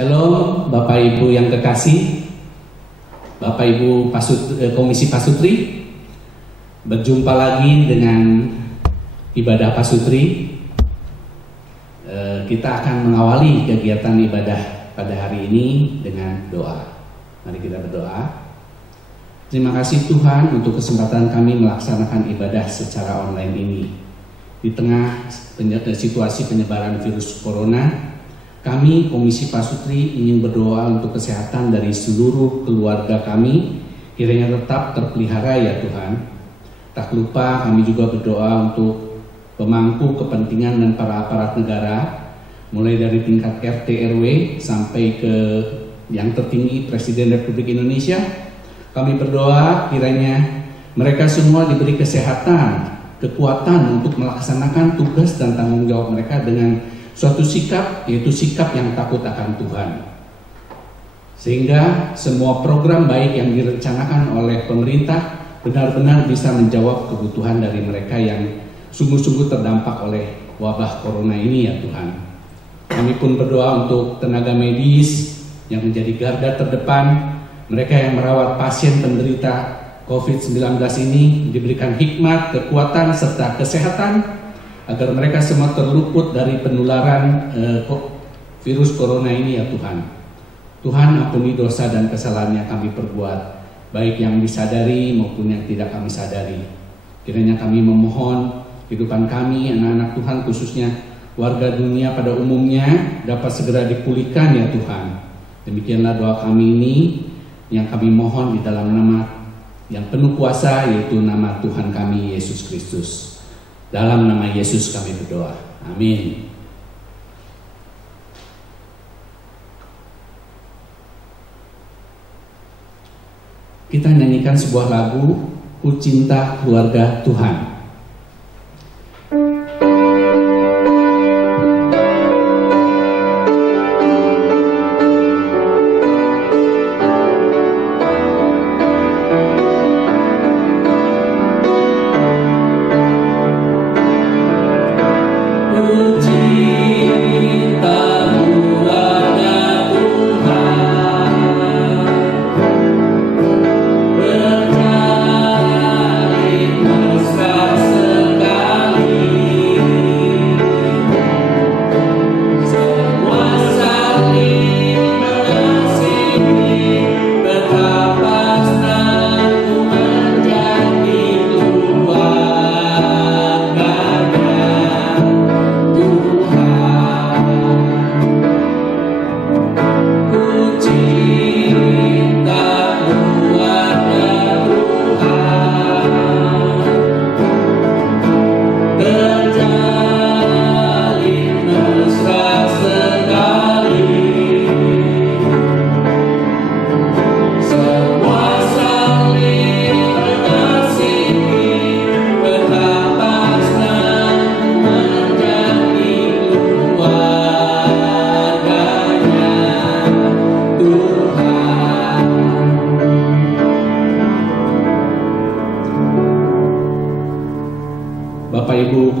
Shalom Bapak Ibu yang kekasih, Bapak Ibu Komisi Pasutri. Berjumpa lagi dengan ibadah Pasutri. Kita akan mengawali kegiatan ibadah pada hari ini dengan doa. Mari kita berdoa. Terima kasih Tuhan untuk kesempatan kami melaksanakan ibadah secara online ini. Di tengah situasi penyebaran virus corona, kami Komisi Pasutri ingin berdoa untuk kesehatan dari seluruh keluarga kami, kiranya tetap terpelihara ya Tuhan. Tak lupa kami juga berdoa untuk pemangku kepentingan dan para aparat negara, mulai dari tingkat RT RW sampai ke yang tertinggi Presiden Republik Indonesia. Kami berdoa kiranya mereka semua diberi kesehatan, kekuatan untuk melaksanakan tugas dan tanggung jawab mereka dengan suatu sikap, yaitu sikap yang takut akan Tuhan. Sehingga semua program baik yang direncanakan oleh pemerintah benar-benar bisa menjawab kebutuhan dari mereka yang sungguh-sungguh terdampak oleh wabah corona ini ya Tuhan. Kami pun berdoa untuk tenaga medis yang menjadi garda terdepan, mereka yang merawat pasien penderita COVID-19 ini diberikan hikmat, kekuatan, serta kesehatan agar mereka semua terluput dari penularan virus corona ini ya Tuhan. Tuhan ampuni dosa dan kesalahan yang kami perbuat, baik yang disadari maupun yang tidak kami sadari. Kiranya kami memohon kehidupan kami, anak-anak Tuhan khususnya warga dunia pada umumnya dapat segera dipulihkan ya Tuhan. Demikianlah doa kami ini yang kami mohon di dalam nama yang penuh kuasa, yaitu nama Tuhan kami Yesus Kristus. Dalam nama Yesus kami berdoa. Amin. Kita nyanyikan sebuah lagu, Ku Cinta Keluarga Tuhan.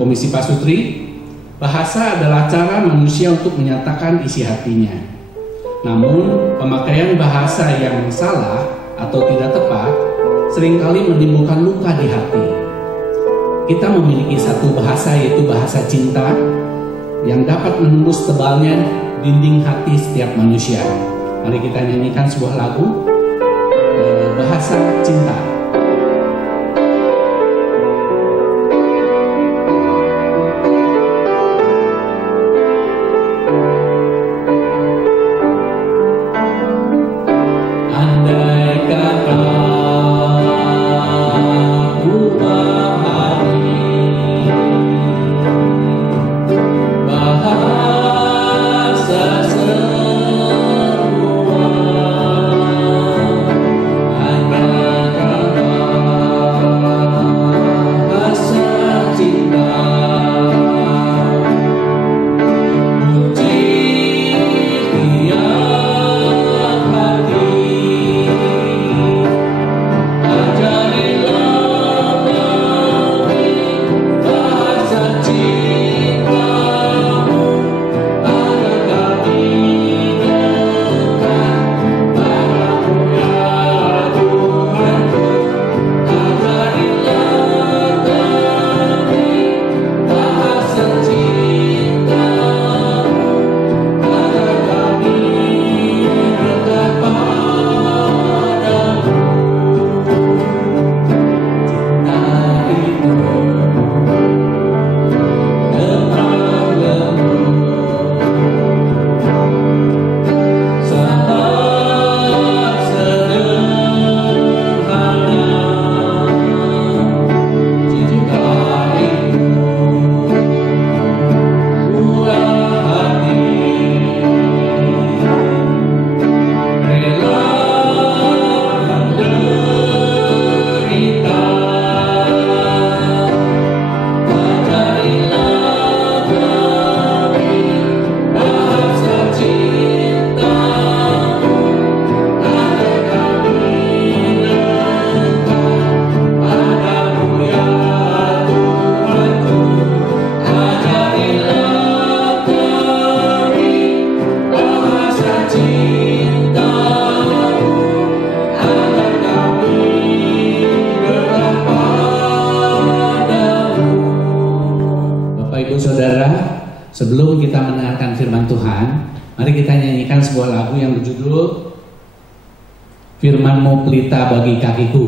Komisi Pasutri, bahasa adalah cara manusia untuk menyatakan isi hatinya. Namun, pemakaian bahasa yang salah atau tidak tepat seringkali menimbulkan luka di hati. Kita memiliki satu bahasa, yaitu bahasa cinta, yang dapat menembus tebalnya dinding hati setiap manusia. Mari kita nyanyikan sebuah lagu, Bahasa Cinta. Bahasa semua sebelum kita mendengarkan firman Tuhan, mari kita nyanyikan sebuah lagu yang berjudul Firman-Mu Pelita Bagi Kakiku.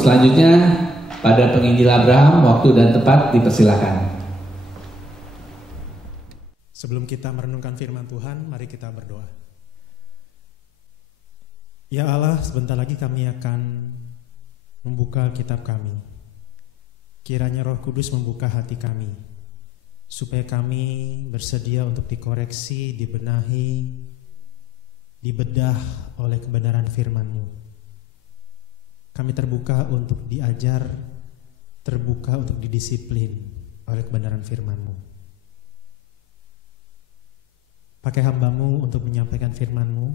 Selanjutnya pada penginjil Abraham, waktu dan tempat dipersilakan. Sebelum kita merenungkan firman Tuhan, mari kita berdoa. Ya Allah, sebentar lagi kami akan membuka kitab kami. Kiranya Roh Kudus membuka hati kami, supaya kami bersedia untuk dikoreksi, dibenahi, dibedah oleh kebenaran firman-Mu. Kami terbuka untuk diajar, terbuka untuk didisiplin oleh kebenaran firman-Mu. Pakai hamba-Mu untuk menyampaikan firman-Mu.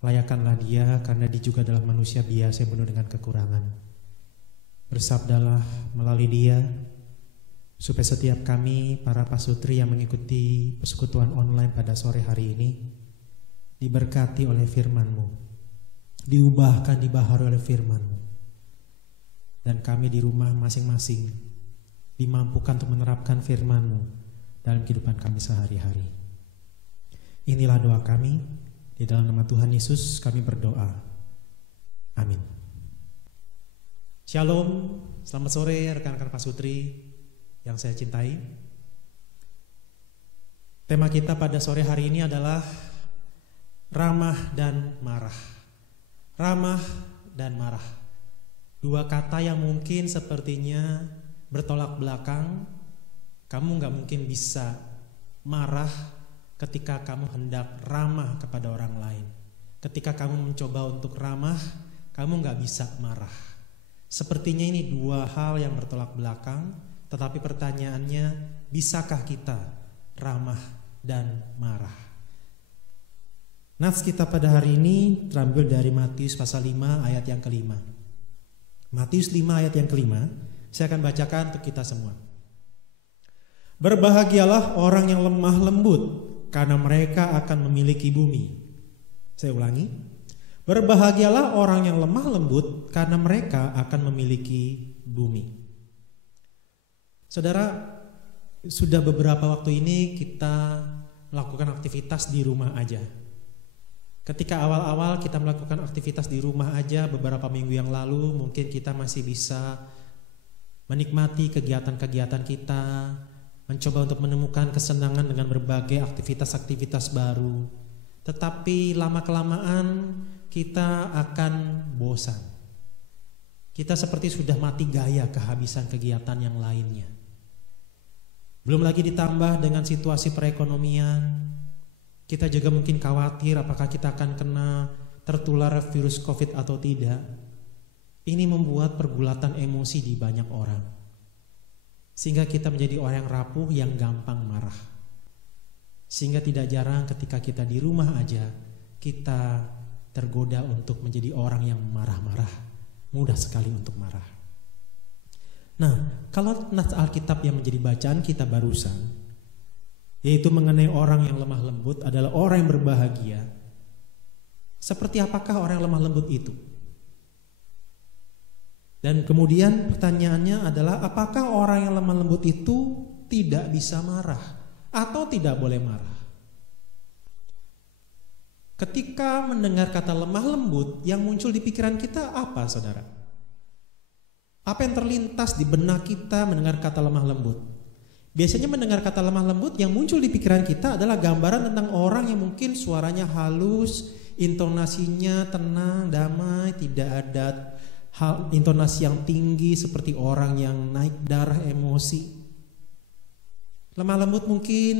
Layakkanlah dia, karena dia juga adalah manusia biasa yang penuh dengan kekurangan. Bersabdalah melalui dia, supaya setiap kami, para pasutri yang mengikuti persekutuan online pada sore hari ini, diberkati oleh firman-Mu, diubahkan, dibaharui oleh firman-Mu, dan kami di rumah masing-masing dimampukan untuk menerapkan firman-Mu dalam kehidupan kami sehari-hari. Inilah doa kami, di dalam nama Tuhan Yesus kami berdoa. Amin. Shalom, selamat sore rekan-rekan pasutri yang saya cintai. Tema kita pada sore hari ini adalah ramah dan marah. Ramah dan marah, dua kata yang mungkin sepertinya bertolak belakang. Kamu gak mungkin bisa marah ketika kamu hendak ramah kepada orang lain. Ketika kamu mencoba untuk ramah, kamu gak bisa marah. Sepertinya ini dua hal yang bertolak belakang, tetapi pertanyaannya, bisakah kita ramah dan marah? Nats kita pada hari ini terambil dari Matius pasal 5 ayat yang kelima. Matius 5 ayat yang kelima, Saya akan bacakan untuk kita semua. Berbahagialah orang yang lemah lembut, karena mereka akan memiliki bumi. Saya ulangi. Berbahagialah orang yang lemah lembut, karena mereka akan memiliki bumi. Saudara, sudah beberapa waktu ini kita melakukan aktivitas di rumah aja. Ketika awal-awal kita melakukan aktivitas di rumah aja beberapa minggu yang lalu, mungkin kita masih bisa menikmati kegiatan-kegiatan kita, mencoba untuk menemukan kesenangan dengan berbagai aktivitas-aktivitas baru. Tetapi lama-kelamaan kita akan bosan. Kita seperti sudah mati gaya kehabisan kegiatan yang lainnya. Belum lagi ditambah dengan situasi perekonomian. Kita juga mungkin khawatir apakah kita akan kena tertular virus COVID atau tidak. Ini membuat pergulatan emosi di banyak orang. Sehingga kita menjadi orang yang rapuh, yang gampang marah. Sehingga tidak jarang ketika kita di rumah aja, kita tergoda untuk menjadi orang yang marah-marah. Mudah sekali untuk marah. Nah, kalau nas Alkitab yang menjadi bacaan kita barusan, yaitu mengenai orang yang lemah lembut adalah orang yang berbahagia. Seperti apakah orang yang lemah lembut itu? Dan kemudian pertanyaannya adalah, apakah orang yang lemah lembut itu tidak bisa marah atau tidak boleh marah? Ketika mendengar kata lemah lembut, yang muncul di pikiran kita apa, saudara? Apa yang terlintas di benak kita mendengar kata lemah lembut? Biasanya mendengar kata lemah lembut yang muncul di pikiran kita adalah gambaran tentang orang yang mungkin suaranya halus, intonasinya tenang, damai, tidak ada intonasi yang tinggi seperti orang yang naik darah emosi. Lemah lembut mungkin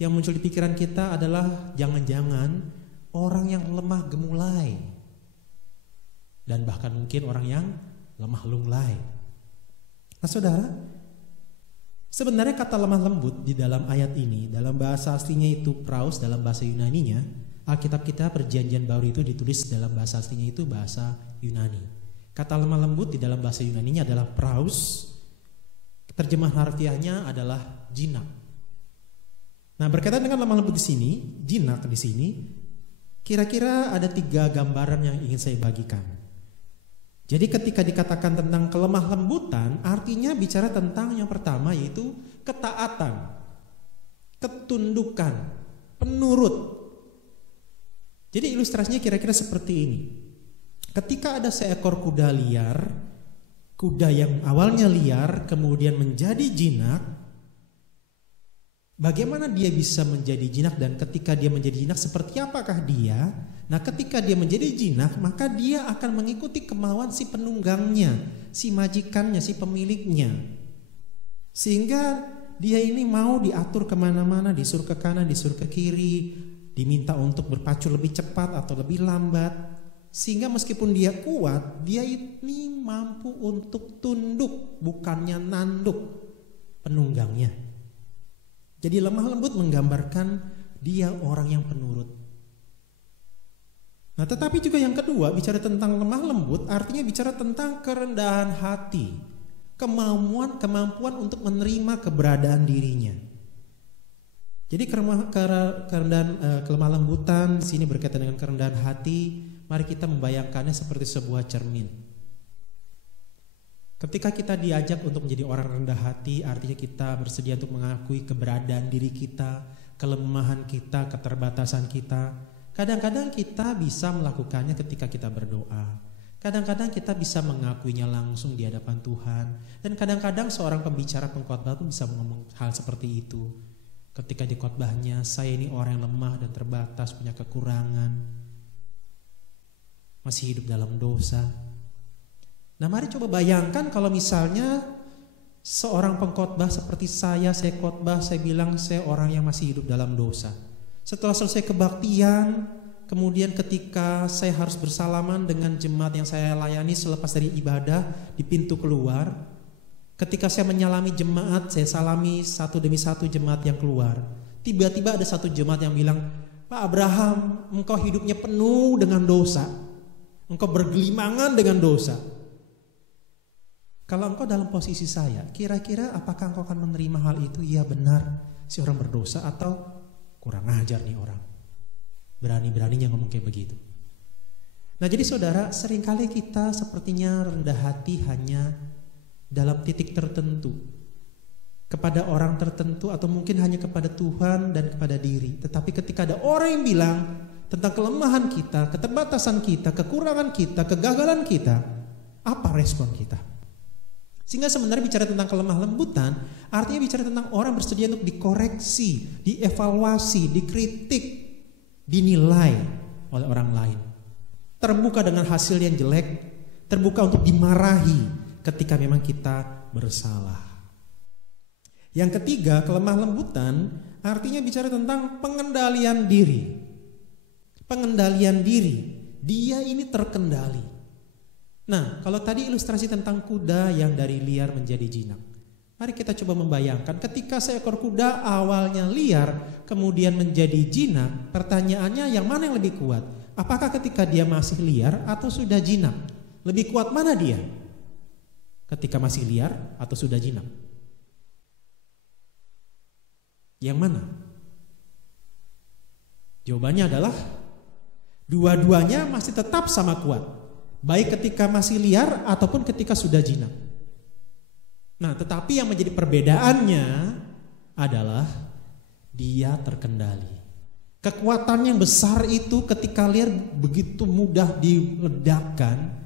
yang muncul di pikiran kita adalah jangan-jangan orang yang lemah gemulai, dan bahkan mungkin orang yang lemah lunglai. Nah saudara, sebenarnya kata lemah lembut di dalam ayat ini, dalam bahasa aslinya itu praus, dalam bahasa Yunaninya, Alkitab kita Perjanjian Baru itu ditulis dalam bahasa aslinya itu bahasa Yunani. Kata lemah lembut di dalam bahasa Yunaninya adalah praus, terjemahan harfiahnya adalah jinak. Nah, berkaitan dengan lemah lembut di sini, jinak di sini, kira-kira ada 3 gambaran yang ingin saya bagikan. Jadi ketika dikatakan tentang kelemah lembutan, artinya bicara tentang yang pertama yaitu ketaatan, ketundukan, penurut. Jadi ilustrasinya kira-kira seperti ini. Ketika ada seekor kuda liar, kuda yang awalnya liar kemudian menjadi jinak, bagaimana dia bisa menjadi jinak, dan ketika dia menjadi jinak seperti apakah dia? Nah, ketika dia menjadi jinak, maka dia akan mengikuti kemauan si penunggangnya, si majikannya, si pemiliknya. Sehingga dia ini mau diatur kemana-mana, disuruh ke kanan, disuruh ke kiri, diminta untuk berpacu lebih cepat atau lebih lambat. Sehingga meskipun dia kuat, dia ini mampu untuk tunduk, bukannya nanduk penunggangnya. Jadi lemah lembut menggambarkan dia orang yang penurut. Nah, tetapi juga yang kedua, bicara tentang lemah lembut artinya bicara tentang kerendahan hati, kemampuan untuk menerima keberadaan dirinya. Jadi kelemah lembutan di sini berkaitan dengan kerendahan hati. Mari kita membayangkannya seperti sebuah cermin. Ketika kita diajak untuk menjadi orang rendah hati, artinya kita bersedia untuk mengakui keberadaan diri kita, kelemahan kita, keterbatasan kita. Kadang-kadang kita bisa melakukannya ketika kita berdoa. Kadang-kadang kita bisa mengakuinya langsung di hadapan Tuhan. Dan kadang-kadang seorang pembicara pengkhotbah pun bisa ngomong hal seperti itu. Ketika di khotbahnya, saya ini orang yang lemah dan terbatas, punya kekurangan, masih hidup dalam dosa. Nah, mari coba bayangkan kalau misalnya seorang pengkhotbah seperti saya khotbah, saya bilang saya orang yang masih hidup dalam dosa. Setelah selesai kebaktian, kemudian ketika saya harus bersalaman dengan jemaat yang saya layani selepas dari ibadah di pintu keluar, ketika saya menyalami jemaat, saya salami satu demi satu jemaat yang keluar. Tiba-tiba ada satu jemaat yang bilang, Pak Abraham, engkau hidupnya penuh dengan dosa, engkau bergelimangan dengan dosa. Kalau engkau dalam posisi saya, kira-kira apakah engkau akan menerima hal itu? Iya benar, si orang berdosa, atau kurang ajar nih orang, berani-beraninya ngomong kayak begitu. Nah jadi saudara, seringkali kita sepertinya rendah hati hanya dalam titik tertentu, kepada orang tertentu, atau mungkin hanya kepada Tuhan dan kepada diri. Tetapi ketika ada orang yang bilang tentang kelemahan kita, keterbatasan kita, kekurangan kita, kegagalan kita, apa respon kita? Sehingga sebenarnya bicara tentang kelemah lembutan artinya bicara tentang orang bersedia untuk dikoreksi, dievaluasi, dikritik, dinilai oleh orang lain. Terbuka dengan hasil yang jelek, terbuka untuk dimarahi ketika memang kita bersalah. Yang ketiga, kelemah lembutan artinya bicara tentang pengendalian diri. Pengendalian diri, dia ini terkendali. Nah, kalau tadi ilustrasi tentang kuda yang dari liar menjadi jinak, mari kita coba membayangkan ketika seekor kuda awalnya liar kemudian menjadi jinak, pertanyaannya yang mana yang lebih kuat? Apakah ketika dia masih liar atau sudah jinak? Lebih kuat mana dia? Ketika masih liar atau sudah jinak? Yang mana? Jawabannya adalah dua-duanya masih tetap sama kuat, baik ketika masih liar ataupun ketika sudah jinak. Nah, tetapi yang menjadi perbedaannya adalah dia terkendali. Kekuatan yang besar itu ketika liar begitu mudah diledakkan,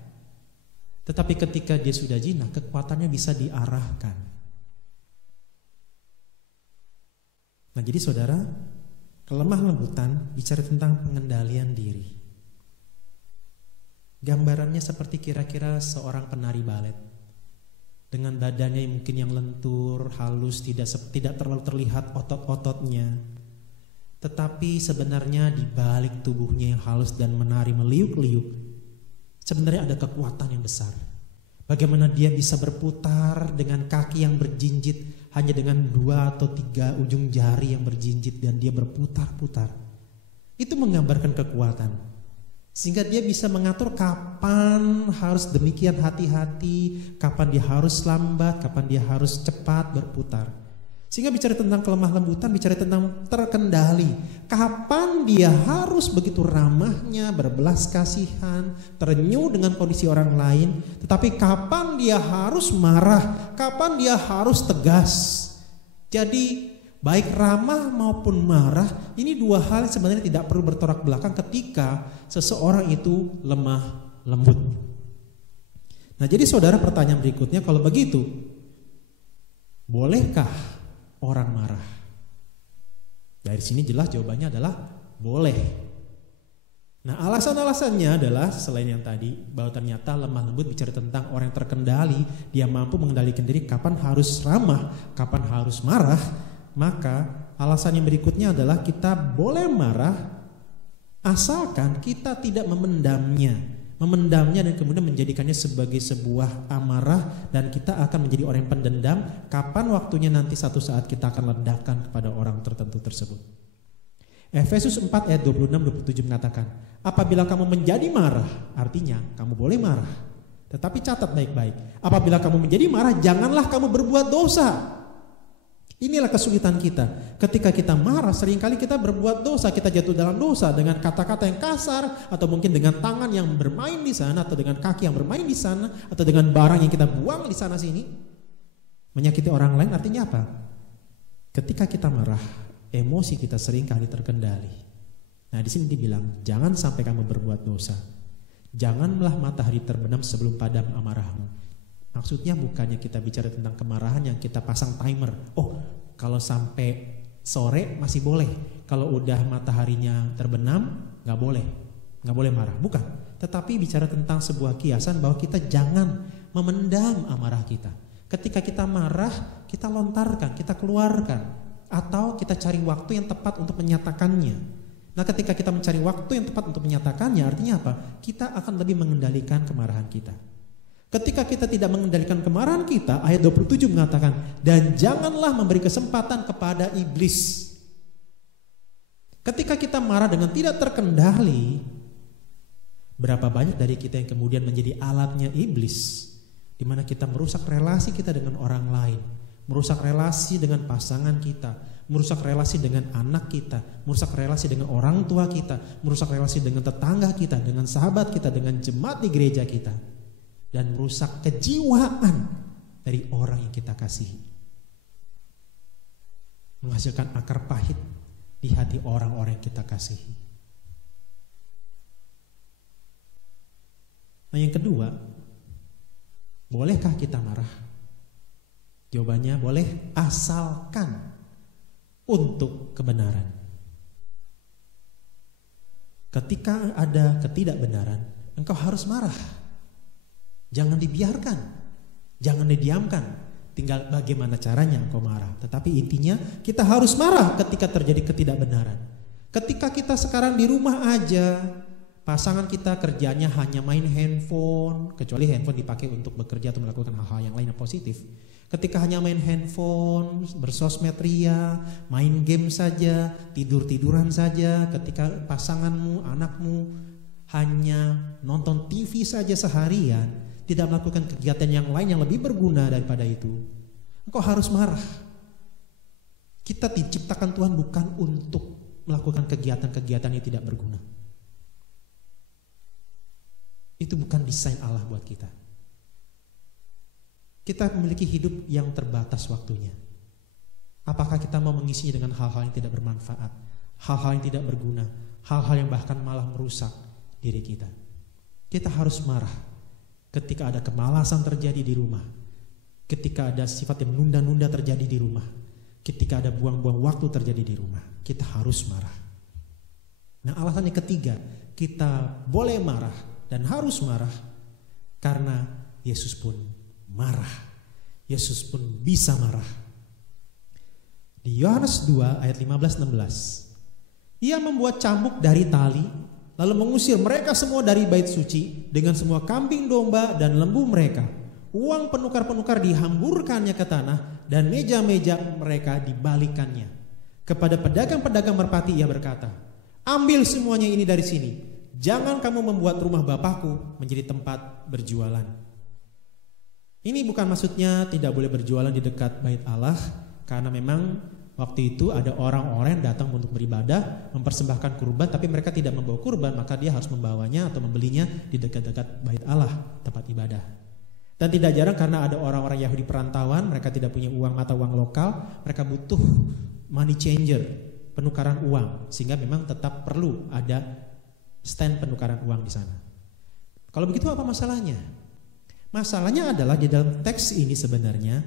tetapi ketika dia sudah jinak, kekuatannya bisa diarahkan. Nah, jadi saudara, kelemah lembutan bicara tentang pengendalian diri. Gambarannya seperti kira-kira seorang penari balet dengan badannya yang mungkin yang lentur, halus, tidak terlalu terlihat otot-ototnya, tetapi sebenarnya di balik tubuhnya yang halus dan menari meliuk-liuk, sebenarnya ada kekuatan yang besar. Bagaimana dia bisa berputar dengan kaki yang berjinjit hanya dengan 2 atau 3 ujung jari yang berjinjit, dan dia berputar-putar. Itu menggambarkan kekuatan. Sehingga dia bisa mengatur kapan harus demikian hati-hati, kapan dia harus lambat, kapan dia harus cepat berputar. Sehingga bicara tentang kelemah lembutan, bicara tentang terkendali. Kapan dia harus begitu ramahnya, berbelas kasihan, terenyuh dengan kondisi orang lain. Tetapi kapan dia harus marah, kapan dia harus tegas. Jadi baik ramah maupun marah, ini dua hal yang sebenarnya tidak perlu bertolak belakang ketika seseorang itu lemah lembut. Nah jadi saudara, pertanyaan berikutnya, kalau begitu, bolehkah orang marah? Dari sini jelas jawabannya adalah boleh. Nah alasan-alasannya adalah selain yang tadi, bahwa ternyata lemah lembut bicara tentang orang yang terkendali, dia mampu mengendalikan diri kapan harus ramah, kapan harus marah. Maka alasan yang berikutnya adalah kita boleh marah asalkan kita tidak memendamnya dan kemudian menjadikannya sebagai sebuah amarah, dan kita akan menjadi orang yang pendendam. Kapan waktunya nanti satu saat kita akan ledakkan kepada orang tertentu tersebut. Efesus 4 ayat 26-27 mengatakan, apabila kamu menjadi marah, artinya kamu boleh marah, tetapi catat baik-baik, apabila kamu menjadi marah, janganlah kamu berbuat dosa. Inilah kesulitan kita. Ketika kita marah, seringkali kita berbuat dosa, kita jatuh dalam dosa dengan kata-kata yang kasar, atau mungkin dengan tangan yang bermain di sana, atau dengan kaki yang bermain di sana, atau dengan barang yang kita buang di sana sini. Menyakiti orang lain artinya apa? Ketika kita marah, emosi kita seringkali terkendali. Nah, di sini dibilang, jangan sampai kamu berbuat dosa. Janganlah matahari terbenam sebelum padam amarahmu. Maksudnya bukannya kita bicara tentang kemarahan yang kita pasang timer. Oh, kalau sampai sore masih boleh. Kalau udah mataharinya terbenam gak boleh marah. Bukan. Tetapi bicara tentang sebuah kiasan bahwa kita jangan memendam amarah kita. Ketika kita marah, kita lontarkan, kita keluarkan, atau kita cari waktu yang tepat untuk menyatakannya. Nah ketika kita mencari waktu yang tepat untuk menyatakannya, artinya apa? Kita akan lebih mengendalikan kemarahan kita. Ketika kita tidak mengendalikan kemarahan kita, ayat 27 mengatakan, dan janganlah memberi kesempatan kepada iblis. Ketika kita marah dengan tidak terkendali, berapa banyak dari kita yang kemudian menjadi alatnya iblis di mana kita merusak relasi kita dengan orang lain, merusak relasi dengan pasangan kita, merusak relasi dengan anak kita, merusak relasi dengan orang tua kita, merusak relasi dengan tetangga kita, dengan sahabat kita, dengan jemaat di gereja kita, dan merusak kejiwaan dari orang yang kita kasihi, menghasilkan akar pahit di hati orang-orang yang kita kasihi. Nah, yang kedua, bolehkah kita marah? Jawabannya boleh, asalkan untuk kebenaran. Ketika ada ketidakbenaran, engkau harus marah. Jangan dibiarkan, jangan didiamkan. Tinggal bagaimana caranya engkau marah. Tetapi intinya kita harus marah ketika terjadi ketidakbenaran. Ketika kita sekarang di rumah aja, pasangan kita kerjanya hanya main handphone, kecuali handphone dipakai untuk bekerja atau melakukan hal-hal yang lain yang positif. Ketika hanya main handphone, bersosmed ria, main game saja, tidur-tiduran saja, ketika pasanganmu, anakmu hanya nonton TV saja seharian, tidak melakukan kegiatan yang lain yang lebih berguna daripada itu, engkau harus marah. Kita diciptakan Tuhan bukan untuk melakukan kegiatan-kegiatan yang tidak berguna. Itu bukan desain Allah buat kita. Kita memiliki hidup yang terbatas waktunya. Apakah kita mau mengisinya dengan hal-hal yang tidak bermanfaat, hal-hal yang tidak berguna, hal-hal yang bahkan malah merusak diri kita? Kita harus marah ketika ada kemalasan terjadi di rumah, ketika ada sifat yang menunda-nunda terjadi di rumah, ketika ada buang-buang waktu terjadi di rumah. Kita harus marah. Nah, alasan yang ketiga, kita boleh marah dan harus marah karena Yesus pun marah. Yesus pun bisa marah. Di Yohanes 2 ayat 15-16, Ia membuat cambuk dari tali, lalu mengusir mereka semua dari bait suci dengan semua kambing domba dan lembu mereka. Uang penukar-penukar dihamburkannya ke tanah dan meja-meja mereka dibalikannya. Kepada pedagang-pedagang merpati Ia berkata, ambil semuanya ini dari sini. Jangan kamu membuat rumah Bapakku menjadi tempat berjualan. Ini bukan maksudnya tidak boleh berjualan di dekat bait Allah, karena memang waktu itu ada orang-orang yang datang untuk beribadah, mempersembahkan kurban, tapi mereka tidak membawa kurban, maka dia harus membawanya atau membelinya di dekat-dekat bait Allah, tempat ibadah. Dan tidak jarang karena ada orang-orang Yahudi perantauan, mereka tidak punya uang mata uang lokal, mereka butuh money changer, penukaran uang, sehingga memang tetap perlu ada stand penukaran uang di sana. Kalau begitu apa masalahnya? Masalahnya adalah di dalam teks ini sebenarnya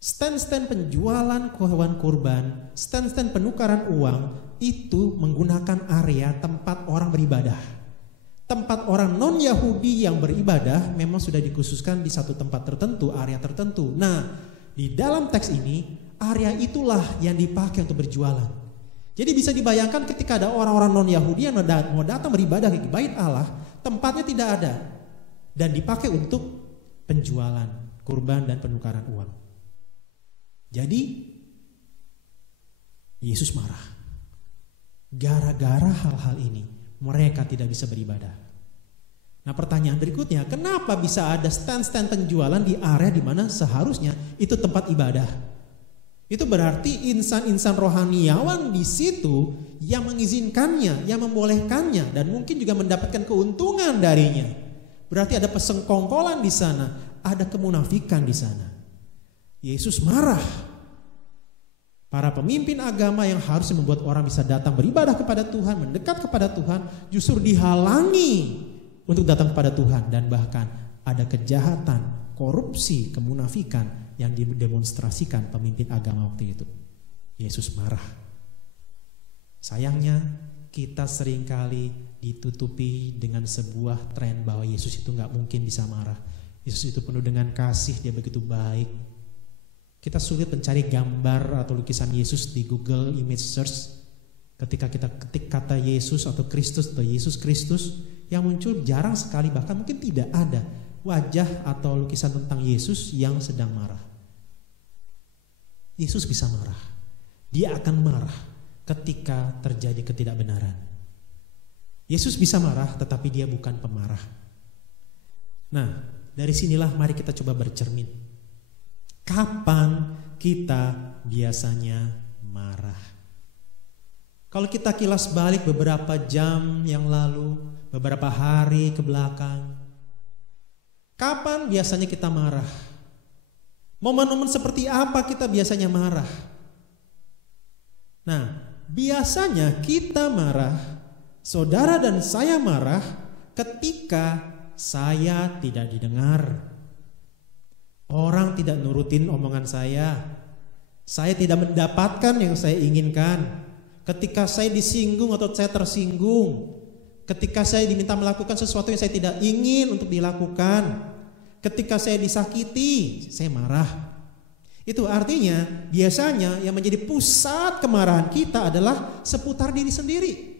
stand-stand penjualan hewan kurban, stand-stand penukaran uang itu menggunakan area tempat orang beribadah. Tempat orang non-Yahudi yang beribadah memang sudah dikhususkan di satu tempat tertentu, area tertentu. Nah, di dalam teks ini area itulah yang dipakai untuk berjualan. Jadi bisa dibayangkan ketika ada orang-orang non-Yahudi yang mau datang beribadah di bait Allah, tempatnya tidak ada dan dipakai untuk penjualan kurban dan penukaran uang. Jadi Yesus marah. Gara-gara hal-hal ini mereka tidak bisa beribadah. Nah, pertanyaan berikutnya, kenapa bisa ada stand-stand penjualan di area di mana seharusnya itu tempat ibadah? Itu berarti insan-insan rohaniawan di situ yang mengizinkannya, yang membolehkannya, dan mungkin juga mendapatkan keuntungan darinya. Berarti ada persengkongkolan di sana, ada kemunafikan di sana. Yesus marah. Para pemimpin agama yang harusnya membuat orang bisa datang beribadah kepada Tuhan, mendekat kepada Tuhan, justru dihalangi untuk datang kepada Tuhan. Dan bahkan ada kejahatan, korupsi, kemunafikan yang didemonstrasikan pemimpin agama waktu itu. Yesus marah. Sayangnya kita seringkali ditutupi dengan sebuah tren bahwa Yesus itu gak mungkin bisa marah. Yesus itu penuh dengan kasih, dia begitu baik. Kita sulit mencari gambar atau lukisan Yesus di Google Image Search. Ketika kita ketik kata Yesus atau Kristus atau Yesus Kristus, yang muncul jarang sekali, bahkan mungkin tidak ada wajah atau lukisan tentang Yesus yang sedang marah. Yesus bisa marah. Dia akan marah ketika terjadi ketidakbenaran. Yesus bisa marah, tetapi dia bukan pemarah. Nah, dari sinilah mari kita coba bercermin. Kapan kita biasanya marah? Kalau kita kilas balik beberapa jam yang lalu, beberapa hari ke belakang, kapan biasanya kita marah? Momen-momen seperti apa kita biasanya marah? Nah, biasanya kita marah, saudara dan saya marah ketika saya tidak didengar. Orang tidak nurutin omongan saya tidak mendapatkan yang saya inginkan. Ketika saya disinggung atau saya tersinggung, ketika saya diminta melakukan sesuatu yang saya tidak ingin untuk dilakukan, ketika saya disakiti, saya marah. Itu artinya biasanya yang menjadi pusat kemarahan kita adalah seputar diri sendiri.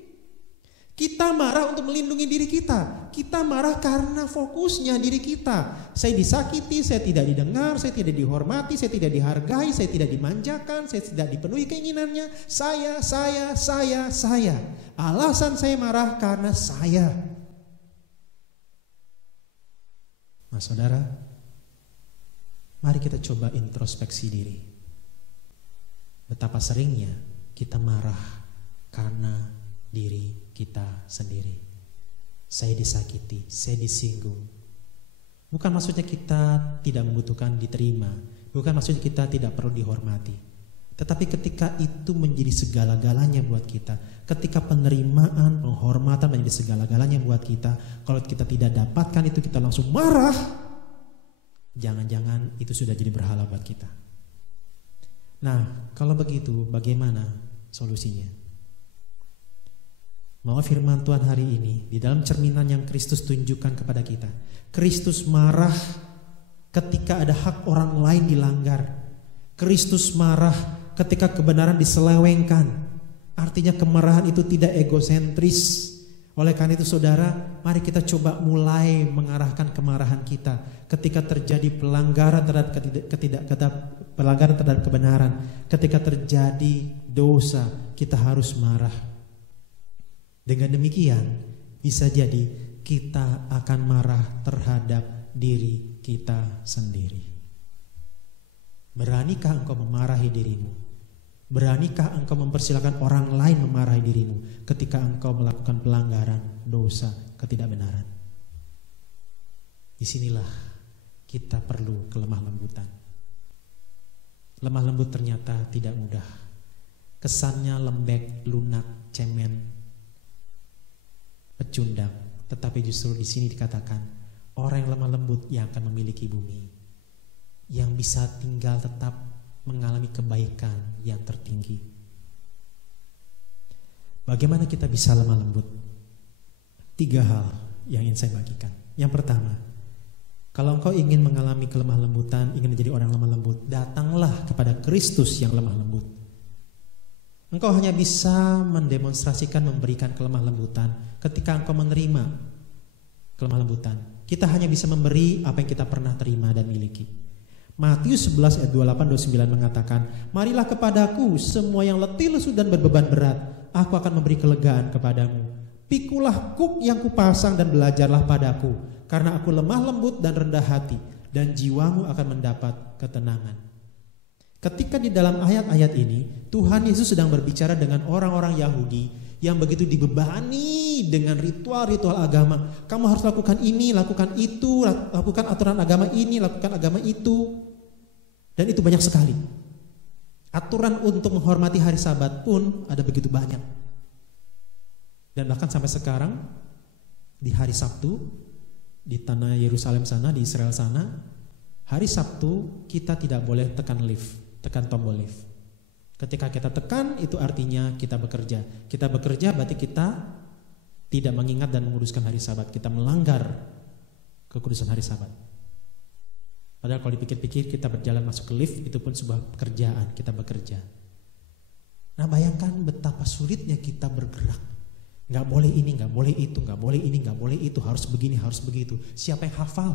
Kita marah untuk melindungi diri kita. Kita marah karena fokusnya diri kita. Saya disakiti, saya tidak didengar, saya tidak dihormati, saya tidak dihargai, saya tidak dimanjakan, saya tidak dipenuhi keinginannya. Saya. Alasan saya marah karena saya. Nah, saudara, mari kita coba introspeksi diri. Betapa seringnya kita marah karena diri kita sendiri. Saya disakiti, saya disinggung. Bukan maksudnya kita tidak membutuhkan diterima, bukan maksudnya kita tidak perlu dihormati. Tetapi ketika itu menjadi segala-galanya buat kita, ketika penerimaan, penghormatan menjadi segala-galanya buat kita, kalau kita tidak dapatkan itu kita langsung marah, jangan-jangan itu sudah jadi berhala buat kita. Nah, kalau begitu bagaimana solusinya? Mau firman Tuhan hari ini di dalam cerminan yang Kristus tunjukkan kepada kita. Kristus marah ketika ada hak orang lain dilanggar. Kristus marah ketika kebenaran diselewengkan. Artinya kemarahan itu tidak egosentris. Oleh karena itu saudara, mari kita coba mulai mengarahkan kemarahan kita ketika terjadi pelanggaran terhadap kebenaran. Ketika terjadi dosa, kita harus marah. Dengan demikian, bisa jadi kita akan marah terhadap diri kita sendiri. Beranikah engkau memarahi dirimu? Beranikah engkau mempersilahkan orang lain memarahi dirimu ketika engkau melakukan pelanggaran, dosa, ketidakbenaran? Disinilah kita perlu kelemah lembutan. Lemah lembut ternyata tidak mudah. Kesannya lembek, lunak, cemen, pecundang, tetapi justru di sini dikatakan orang yang lemah lembut yang akan memiliki bumi, yang bisa tinggal tetap mengalami kebaikan yang tertinggi. Bagaimana kita bisa lemah lembut? 3 hal yang ingin saya bagikan. Yang pertama, kalau engkau ingin mengalami kelemah lembutan, ingin menjadi orang lemah lembut, datanglah kepada Kristus yang lemah lembut. Engkau hanya bisa mendemonstrasikan, memberikan kelemah lembutan ketika engkau menerima kelemah lembutan. Kita hanya bisa memberi apa yang kita pernah terima dan miliki. Matius 11 ayat 28-29 mengatakan, marilah kepadaku semua yang letih lesu dan berbeban berat, aku akan memberi kelegaan kepadamu. Pikulah kuk yang kupasang dan belajarlah padaku, karena aku lemah lembut dan rendah hati, dan jiwamu akan mendapat ketenangan. Ketika di dalam ayat-ayat ini Tuhan Yesus sedang berbicara dengan orang-orang Yahudi yang begitu dibebani dengan ritual-ritual agama. Kamu harus lakukan ini, lakukan itu, lakukan aturan agama ini, lakukan agama itu. Dan itu banyak sekali. Aturan untuk menghormati hari Sabat pun ada begitu banyak. Dan bahkan sampai sekarang di hari Sabtu di tanah Yerusalem sana, di Israel sana, hari Sabtu kita tidak boleh tekan lift. Tekan tombol lift. Ketika kita tekan itu artinya kita bekerja. Kita bekerja berarti kita tidak mengingat dan menguduskan hari Sabat. Kita melanggar kekudusan hari Sabat. Padahal kalau dipikir-pikir kita berjalan masuk ke lift itu pun sebuah pekerjaan. Kita bekerja. Nah bayangkan betapa sulitnya kita bergerak. Gak boleh ini, gak boleh itu, gak boleh ini, gak boleh itu. Harus begini, harus begitu. Siapa yang hafal?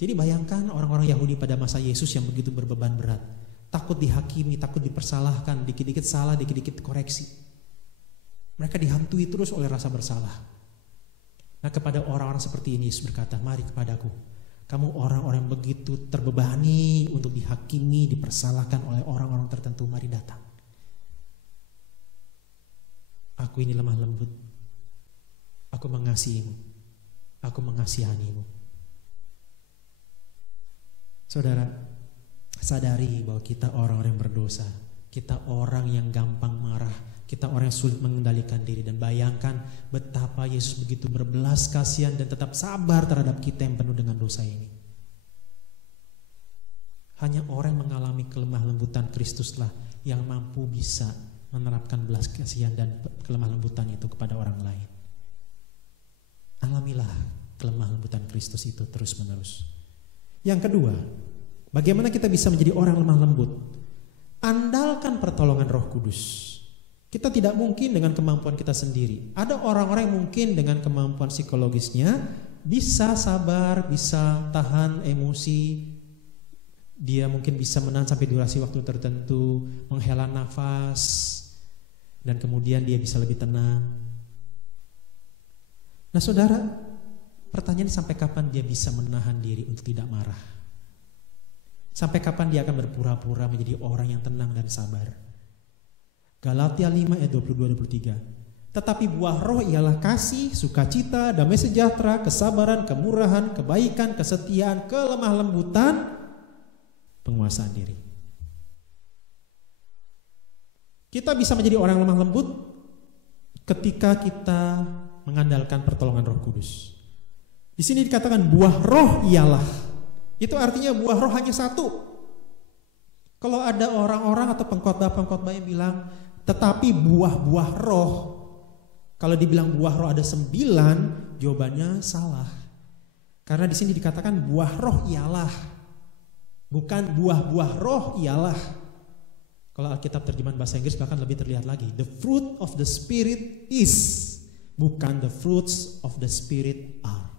Jadi bayangkan orang-orang Yahudi pada masa Yesus yang begitu berbeban berat. Takut dihakimi, takut dipersalahkan, dikit-dikit salah, dikit-dikit koreksi. Mereka dihantui terus oleh rasa bersalah. Nah, kepada orang-orang seperti ini Yesus berkata, mari kepadaku. Kamu orang-orang begitu terbebani untuk dihakimi, dipersalahkan oleh orang-orang tertentu, mari datang. Aku ini lemah lembut. Aku mengasihimu. Aku mengasihanimu. Saudara, sadari bahwa kita orang-orang yang berdosa. Kita orang yang gampang marah. Kita orang yang sulit mengendalikan diri. Dan bayangkan betapa Yesus begitu berbelas kasihan dan tetap sabar terhadap kita yang penuh dengan dosa ini. Hanya orang yang mengalami kelemah lembutan Kristuslah yang mampu bisa menerapkan belas kasihan dan kelemah lembutan itu kepada orang lain. Alamilah kelemah lembutan Kristus itu terus menerus. Yang kedua, bagaimana kita bisa menjadi orang lemah lembut? Andalkan pertolongan Roh Kudus. Kita tidak mungkin dengan kemampuan kita sendiri. Ada orang-orang yang mungkin dengan kemampuan psikologisnya bisa sabar, bisa tahan emosi. Dia mungkin bisa menahan sampai durasi waktu tertentu, menghela nafas, dan kemudian dia bisa lebih tenang. Nah saudara, pertanyaan sampai kapan dia bisa menahan diri untuk tidak marah? Sampai kapan dia akan berpura-pura menjadi orang yang tenang dan sabar? Galatia 5 ayat 22-23. Tetapi buah roh ialah kasih, sukacita, damai sejahtera, kesabaran, kemurahan, kebaikan, kesetiaan, kelemah lembutan, penguasaan diri. Kita bisa menjadi orang lemah lembut ketika kita mengandalkan pertolongan Roh Kudus. Di sini dikatakan buah roh ialah. Itu artinya buah roh hanya satu. Kalau ada orang-orang atau pengkhotbah yang bilang tetapi buah-buah roh, kalau dibilang buah roh ada 9, jawabannya salah. Karena di sini dikatakan buah roh ialah, bukan buah-buah roh ialah. Kalau Alkitab terjemahan bahasa Inggris bahkan lebih terlihat lagi. The fruit of the Spirit is, bukan the fruits of the Spirit are.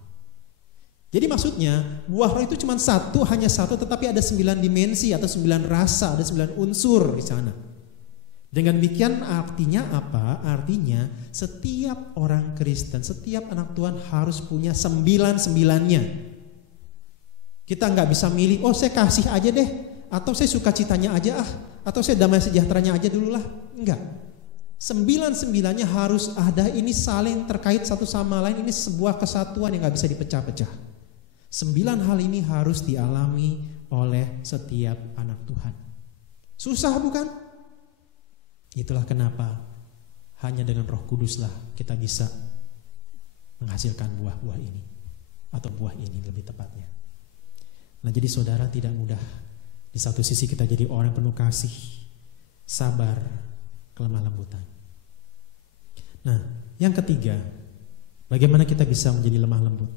Jadi maksudnya buah roh itu cuma satu, hanya satu, tetapi ada 9 dimensi atau 9 rasa, ada 9 unsur di sana. Dengan demikian artinya apa? Artinya setiap orang Kristen, setiap anak Tuhan harus punya 9-9-nya. Kita nggak bisa milih, oh saya kasih aja deh, atau saya sukacitanya aja atau saya damai sejahteranya aja dulu lah. Enggak. 9-9-nya harus ada, ini saling terkait satu sama lain, ini sebuah kesatuan yang gak bisa dipecah-pecah. 9 hal ini harus dialami oleh setiap anak Tuhan. Susah bukan? Itulah kenapa hanya dengan Roh Kuduslah kita bisa menghasilkan buah-buah ini, atau buah ini lebih tepatnya. Nah jadi saudara, tidak mudah. Di satu sisi kita jadi orang penuh kasih, sabar, kelemah lembutan. Nah, yang ketiga, bagaimana kita bisa menjadi lemah lembut?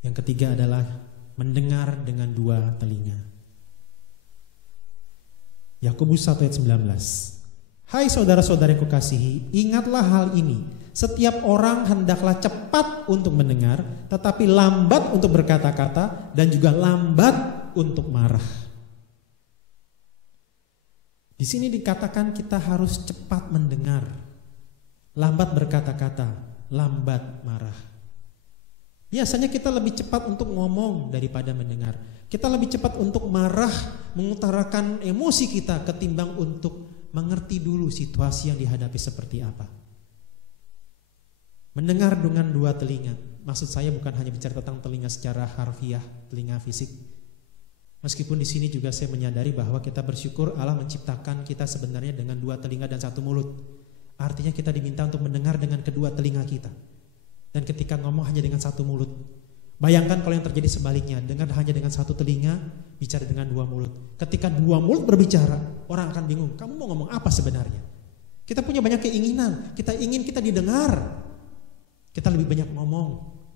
Yang ketiga adalah mendengar dengan 2 telinga. Yakobus 1 ayat 19. Hai saudara-saudara yang kukasihi, ingatlah hal ini. Setiap orang hendaklah cepat untuk mendengar, tetapi lambat untuk berkata-kata, dan juga lambat untuk marah. Di sini dikatakan kita harus cepat mendengar, lambat berkata-kata, lambat marah. Biasanya kita lebih cepat untuk ngomong daripada mendengar. Kita lebih cepat untuk marah, mengutarakan emosi kita ketimbang untuk mengerti dulu situasi yang dihadapi seperti apa. Mendengar dengan 2 telinga. Maksud saya bukan hanya bicara tentang telinga secara harfiah, telinga fisik. Meskipun di sini juga saya menyadari bahwa kita bersyukur Allah menciptakan kita sebenarnya dengan 2 telinga dan 1 mulut. Artinya kita diminta untuk mendengar dengan kedua telinga kita. Dan ketika ngomong hanya dengan 1 mulut. Bayangkan kalau yang terjadi sebaliknya, dengar hanya dengan 1 telinga, bicara dengan 2 mulut. Ketika 2 mulut berbicara, orang akan bingung, kamu mau ngomong apa sebenarnya? Kita punya banyak keinginan, kita ingin kita didengar. Kita lebih banyak ngomong,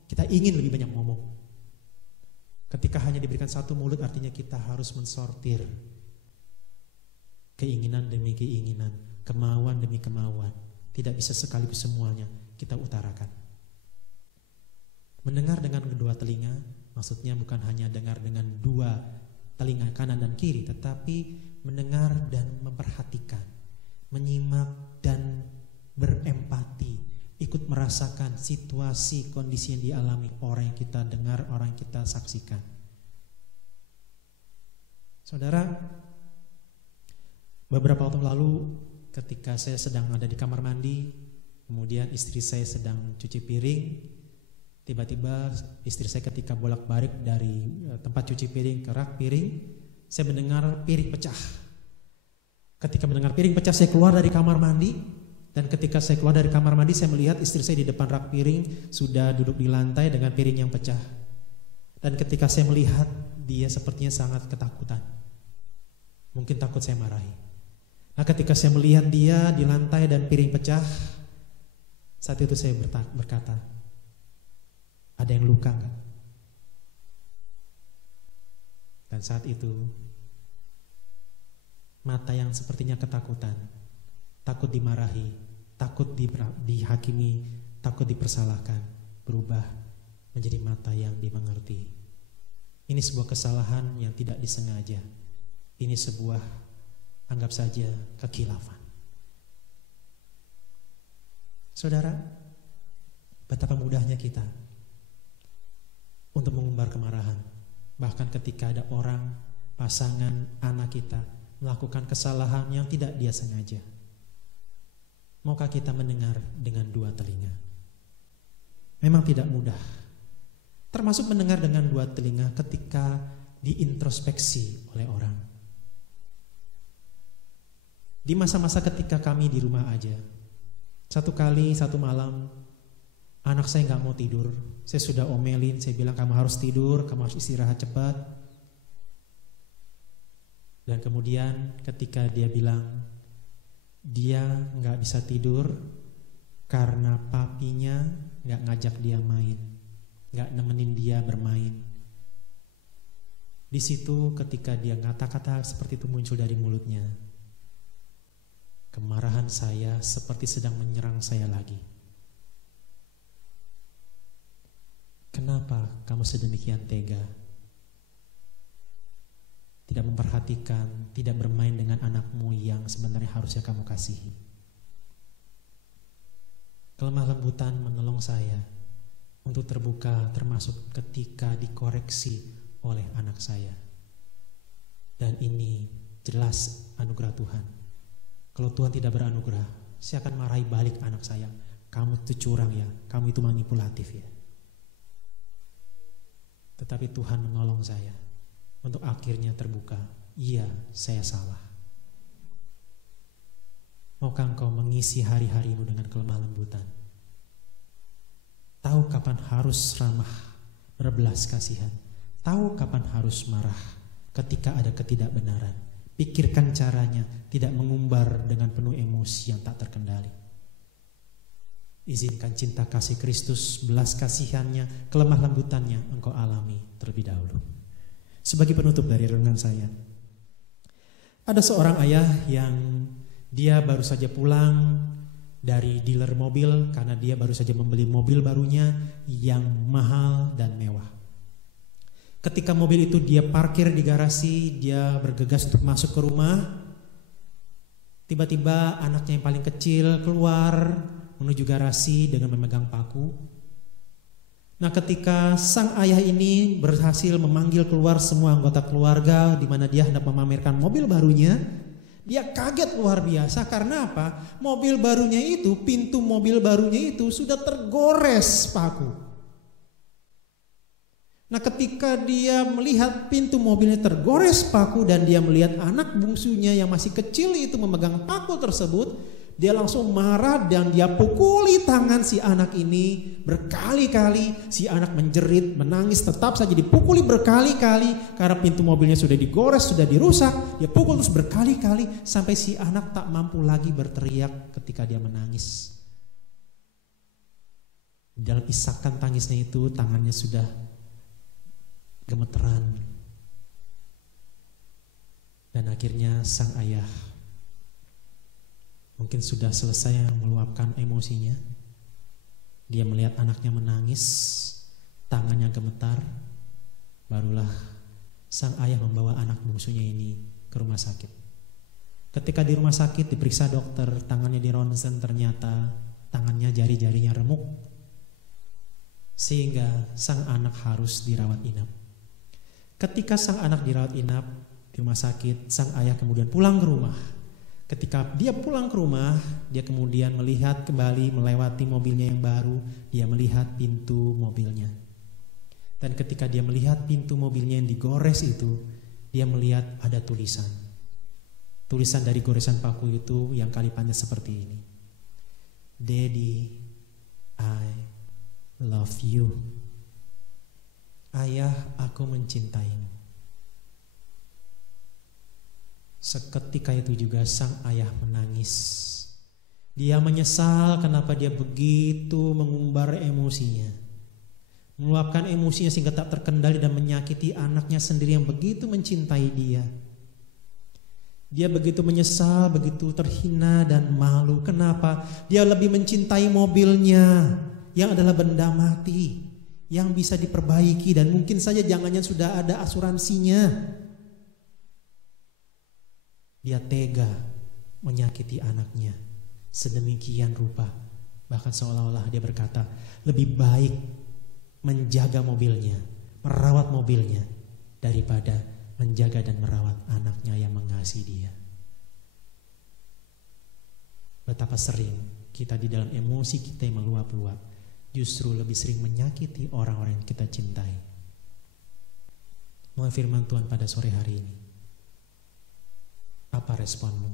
kita ingin lebih banyak ngomong. Ketika hanya diberikan 1 mulut, artinya kita harus mensortir keinginan demi keinginan, kemauan demi kemauan. Tidak bisa sekaligus semuanya kita utarakan. Mendengar dengan kedua telinga, maksudnya bukan hanya dengar dengan 2 telinga kanan dan kiri, tetapi mendengar dan memperhatikan, menyimak dan berempati. ikut merasakan situasi, kondisi yang dialami orang yang kita dengar, orang yang kita saksikan. Saudara, beberapa waktu lalu ketika saya sedang ada di kamar mandi, kemudian istri saya sedang cuci piring, tiba-tiba istri saya ketika bolak-balik dari tempat cuci piring ke rak piring, saya mendengar piring pecah. Ketika mendengar piring pecah, saya keluar dari kamar mandi. Dan ketika saya keluar dari kamar mandi, saya melihat istri saya di depan rak piring sudah duduk di lantai dengan piring yang pecah. Dan ketika saya melihat, dia sepertinya sangat ketakutan. Mungkin takut saya marahi. Nah, ketika saya melihat dia di lantai dan piring pecah, saat itu saya berkata, ada yang luka enggak? Dan saat itu, mata yang sepertinya ketakutan, takut dimarahi, takut dihakimi, takut dipersalahkan, berubah menjadi mata yang dimengerti. Ini sebuah kesalahan yang tidak disengaja. Ini sebuah, anggap saja, kekhilafan. Saudara, betapa mudahnya kita untuk mengumbar kemarahan. Bahkan ketika ada orang, pasangan, anak kita melakukan kesalahan yang tidak dia sengaja. Maukah kita mendengar dengan dua telinga? Memang tidak mudah. Termasuk mendengar dengan dua telinga ketika diintrospeksi oleh orang. Di masa-masa ketika kami di rumah aja, satu malam, anak saya gak mau tidur. Saya sudah omelin, saya bilang kamu harus tidur, kamu harus istirahat cepat. Dan kemudian ketika dia bilang dia gak bisa tidur karena papinya gak ngajak dia main, gak nemenin dia bermain. Di situ ketika dia kata-kata seperti itu muncul dari mulutnya, kemarahan saya seperti sedang menyerang saya lagi. Kenapa kamu sedemikian tega? Tidak memperhatikan, tidak bermain dengan anakmu yang sebenarnya harusnya kamu kasihi. Kelemah lembutan menolong saya untuk terbuka, termasuk ketika dikoreksi oleh anak saya. Dan ini jelas anugerah Tuhan. Kalau Tuhan tidak beranugerah, saya akan marahi balik anak saya. Kamu itu curang ya, kamu itu manipulatif ya. Tetapi Tuhan menolong saya untuk akhirnya terbuka. Iya, saya salah. Maukah engkau mengisi hari-harimu dengan kelemah lembutan? Tahu kapan harus ramah, berbelas kasihan. Tahu kapan harus marah ketika ada ketidakbenaran. Pikirkan caranya, tidak mengumbar dengan penuh emosi yang tak terkendali. Izinkan cinta kasih Kristus, belas kasihannya, kelemah lembutannya engkau alami terlebih dahulu. Sebagai penutup dari renungan saya, ada seorang ayah yang dia baru saja pulang dari dealer mobil karena dia baru saja membeli mobil barunya yang mahal dan mewah. Ketika mobil itu dia parkir di garasi, dia bergegas untuk masuk ke rumah. Tiba-tiba anaknya yang paling kecil keluar menuju garasi dengan memegang paku. Nah, ketika sang ayah ini berhasil memanggil keluar semua anggota keluarga di mana dia hendak memamerkan mobil barunya, dia kaget luar biasa karena apa? Mobil barunya itu, pintu mobil barunya itu sudah tergores paku. Nah, ketika dia melihat pintu mobilnya tergores paku dan dia melihat anak bungsunya yang masih kecil itu memegang paku tersebut, dia langsung marah dan dia pukuli tangan si anak ini berkali-kali. Si anak menjerit, menangis, tetap saja dipukuli berkali-kali karena pintu mobilnya sudah digores, sudah dirusak. Dia pukul terus berkali-kali sampai si anak tak mampu lagi berteriak ketika dia menangis. Dalam isakan tangisnya itu tangannya sudah gemeteran. Dan akhirnya sang ayah mungkin sudah selesai meluapkan emosinya. Dia melihat anaknya menangis, tangannya gemetar. Barulah sang ayah membawa anak bungsunya ini ke rumah sakit. Ketika di rumah sakit diperiksa dokter, tangannya di ronsen, ternyata tangannya jari-jarinya remuk, sehingga sang anak harus dirawat inap. Ketika sang anak dirawat inap di rumah sakit, sang ayah kemudian pulang ke rumah. Ketika dia pulang ke rumah, dia kemudian melihat kembali melewati mobilnya yang baru, dia melihat pintu mobilnya. Dan ketika dia melihat pintu mobilnya yang digores itu, dia melihat ada tulisan. Tulisan dari goresan paku itu yang kalimatnya seperti ini. Daddy, I love you. Ayah, aku mencintaimu. Seketika itu juga sang ayah menangis. Dia menyesal kenapa dia begitu mengumbar emosinya, meluapkan emosinya sehingga tak terkendali dan menyakiti anaknya sendiri yang begitu mencintai dia. Dia begitu menyesal, begitu terhina dan malu. Kenapa? Dia lebih mencintai mobilnya yang adalah benda mati, yang bisa diperbaiki dan mungkin saja jangannya sudah ada asuransinya. Dia tega menyakiti anaknya sedemikian rupa. Bahkan seolah-olah dia berkata, lebih baik menjaga mobilnya, merawat mobilnya, daripada menjaga dan merawat anaknya yang mengasihi dia. Betapa sering kita di dalam emosi kita yang meluap-luap justru lebih sering menyakiti orang-orang yang kita cintai. Mohon firman Tuhan pada sore hari ini. Apa responmu?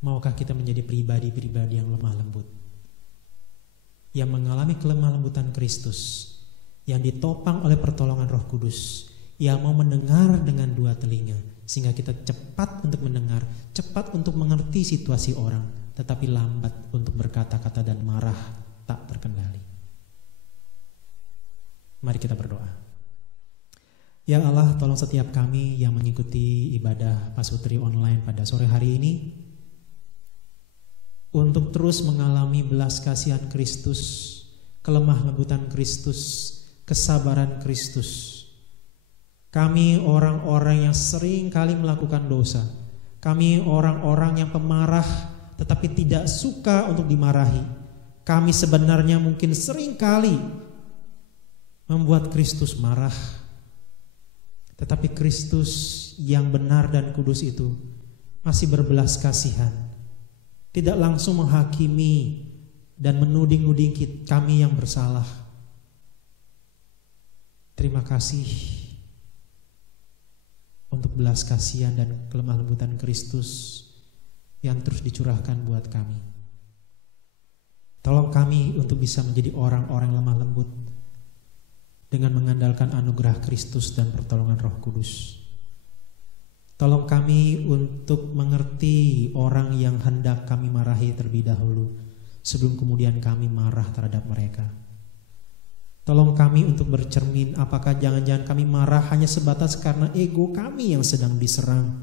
Maukah kita menjadi pribadi-pribadi yang lemah lembut, yang mengalami kelemah lembutan Kristus, yang ditopang oleh pertolongan Roh Kudus, yang mau mendengar dengan dua telinga, sehingga kita cepat untuk mendengar, cepat untuk mengerti situasi orang, tetapi lambat untuk berkata-kata dan marah tak terkendali. Mari kita berdoa. Ya Allah, tolong setiap kami yang mengikuti ibadah pasutri online pada sore hari ini untuk terus mengalami belas kasihan Kristus, kelemah lembutan Kristus, kesabaran Kristus. Kami orang-orang yang sering kali melakukan dosa. Kami orang-orang yang pemarah tetapi tidak suka untuk dimarahi. Kami sebenarnya mungkin sering kali membuat Kristus marah. Tetapi Kristus yang benar dan kudus itu masih berbelas kasihan, tidak langsung menghakimi dan menuding-nuding kami yang bersalah. Terima kasih untuk belas kasihan dan kelemah lembutan Kristus yang terus dicurahkan buat kami. Tolong kami untuk bisa menjadi orang-orang lemah lembut dengan mengandalkan anugerah Kristus dan pertolongan Roh Kudus. Tolong kami untuk mengerti orang yang hendak kami marahi terlebih dahulu sebelum kemudian kami marah terhadap mereka. Tolong kami untuk bercermin, apakah jangan-jangan kami marah hanya sebatas karena ego kami yang sedang diserang.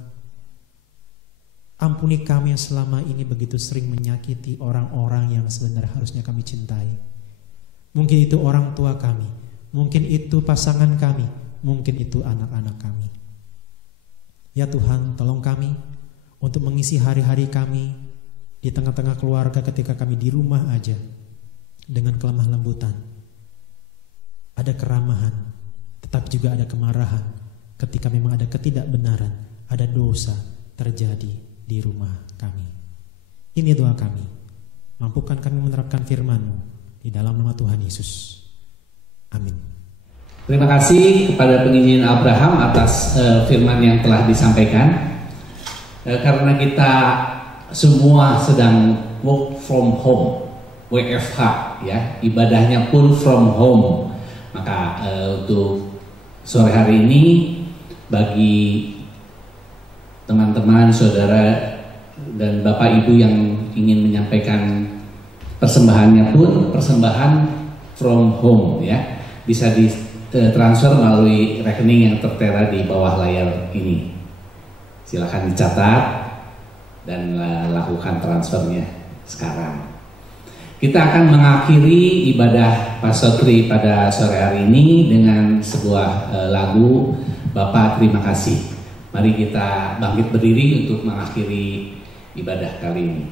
Ampuni kami yang selama ini begitu sering menyakiti orang-orang yang sebenarnya harusnya kami cintai. Mungkin itu orang tua kami, mungkin itu pasangan kami, mungkin itu anak-anak kami. Ya Tuhan, tolong kami untuk mengisi hari-hari kami di tengah-tengah keluarga ketika kami di rumah aja dengan kelemah lembutan. Ada keramahan, tetapi juga ada kemarahan ketika memang ada ketidakbenaran, ada dosa terjadi di rumah kami. Ini doa kami. Mampukan kami menerapkan firman-Mu di dalam nama Tuhan Yesus. Amin. Terima kasih kepada penginjil Abraham atas firman yang telah disampaikan. Karena kita semua sedang work from home, WFH ya, ibadahnya pun from home. Maka untuk sore hari ini bagi teman-teman, saudara dan Bapak Ibu yang ingin menyampaikan persembahannya pun persembahan from home ya. Bisa ditransfer melalui rekening yang tertera di bawah layar ini. Silakan dicatat dan lakukan transfernya sekarang. Kita akan mengakhiri ibadah pasutri pada sore hari ini dengan sebuah lagu Bapa Terima Kasih. Mari kita bangkit berdiri untuk mengakhiri ibadah kali ini.